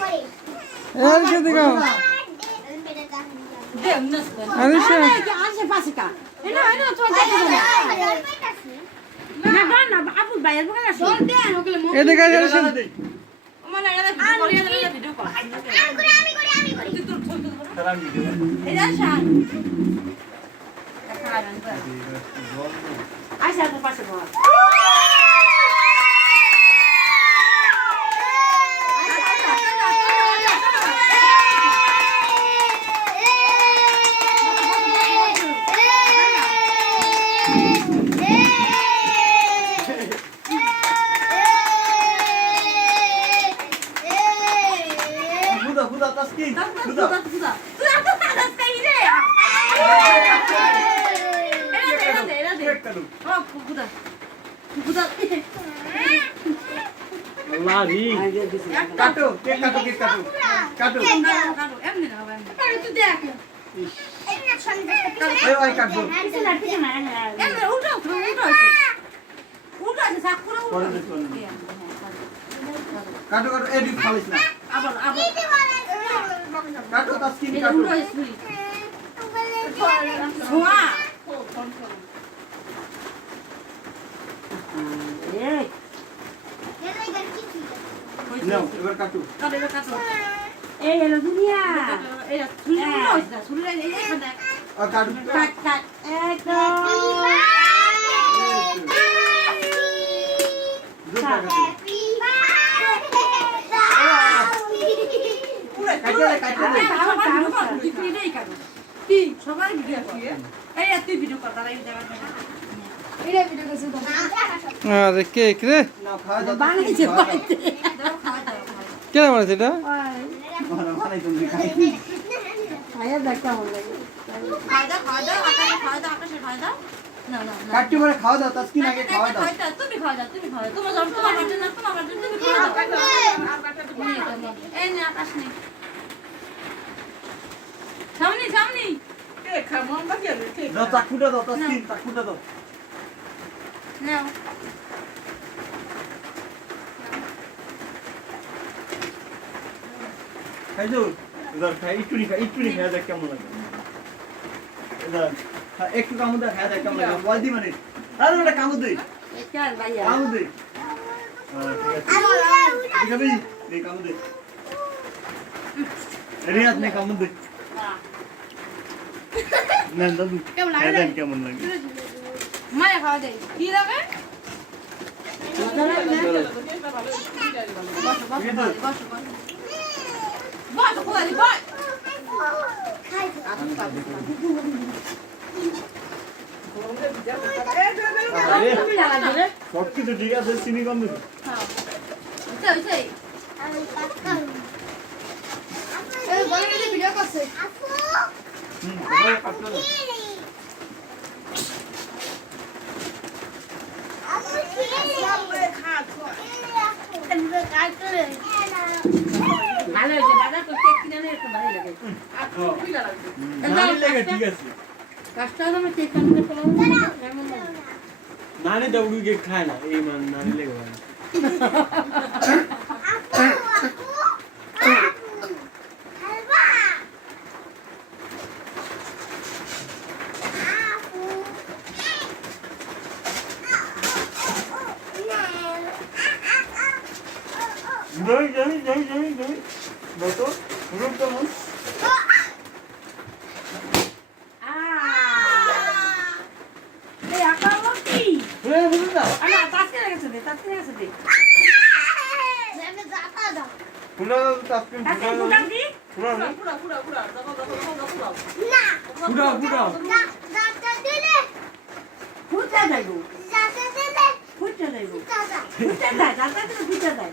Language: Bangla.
यार क्या दिखा अनिशा ये देखा अनिशा लारी काटो केक काटो केक काटो काटो एमने ना बाबा तू देख ए भाई काट दो एमने उठो उठो से साकुरा उठो काटो काटो ए दी खालिस ना আবার काटो तस्किन এটা काटो উঠো স্কুল ছোয়া এই নাও এবার কাটো কাটে কাটো এই হলো দুনিয়া এই ছুরি উঠো ছুরি এই এখানে আর কাটো কাট কাট এই তো দুটা কাটো কাটো কাটো সবাই ভিডিও করে এই তুই ভিডিও কর তারা এই জায়গা এটা ভিডিও করছে তো अरे केक रे না খাওয়া দাও বানিয়েছে বাড়িতে क्या बना था এটা মারা মারাই তুমি খাই খায়া দেখ কেমন লাগে খাওয়া দাও আকাশের খাওয়া দাও না না না কাটতে পারে খাওয়া দাও তস্কিন আগে খাওয়া দাও তুমি খাওয়া দাও তোমার জন্য তোমার বাটে না তোমার বাটে তুমি খাওয়া দাও এই নে আকাশ নে সামনে সামনে দাও চাকুটা দাও তস্কিন চাকুটা দাও নাও খাইছো এবার খাই একটু নি খাওয়া দেখ কেমন লাগে এবার একটু কামড় দে খাওয়া দেখ কেমন লাগে বল দি মানে আরে ওটা কামড় দে চল ভাইয়া কামড় দে ঠিক আছে নে কামড় দে রিয়াজ নে কামড় দে না দাদু খাওয়া দেখ কেমন লাগে মায়া খাওয়া দেয় কি লাগে সব কিছু ঠিক আছে চিনি কম দিবি এই বলে ভিডিও করছে ভালো হয়েছে দাদা তো কেক কিনে নিয়ে একটু ভালো লাগে ঠিক আছে কাজটা আমি কেক কিনে করলাম नानी दौड़ू के खाए ना ये मन नानी ले गए যাই বতো রূপ কেমন এই আকার কি বুঝুন না আরে তাকে গেছে দে ফুলা তাপকিন তাকে ফুটান দি ফুলা ফুটা যাইবো ফুটা যাইবো ফুটা যায় দাদা তো ফুটা যায়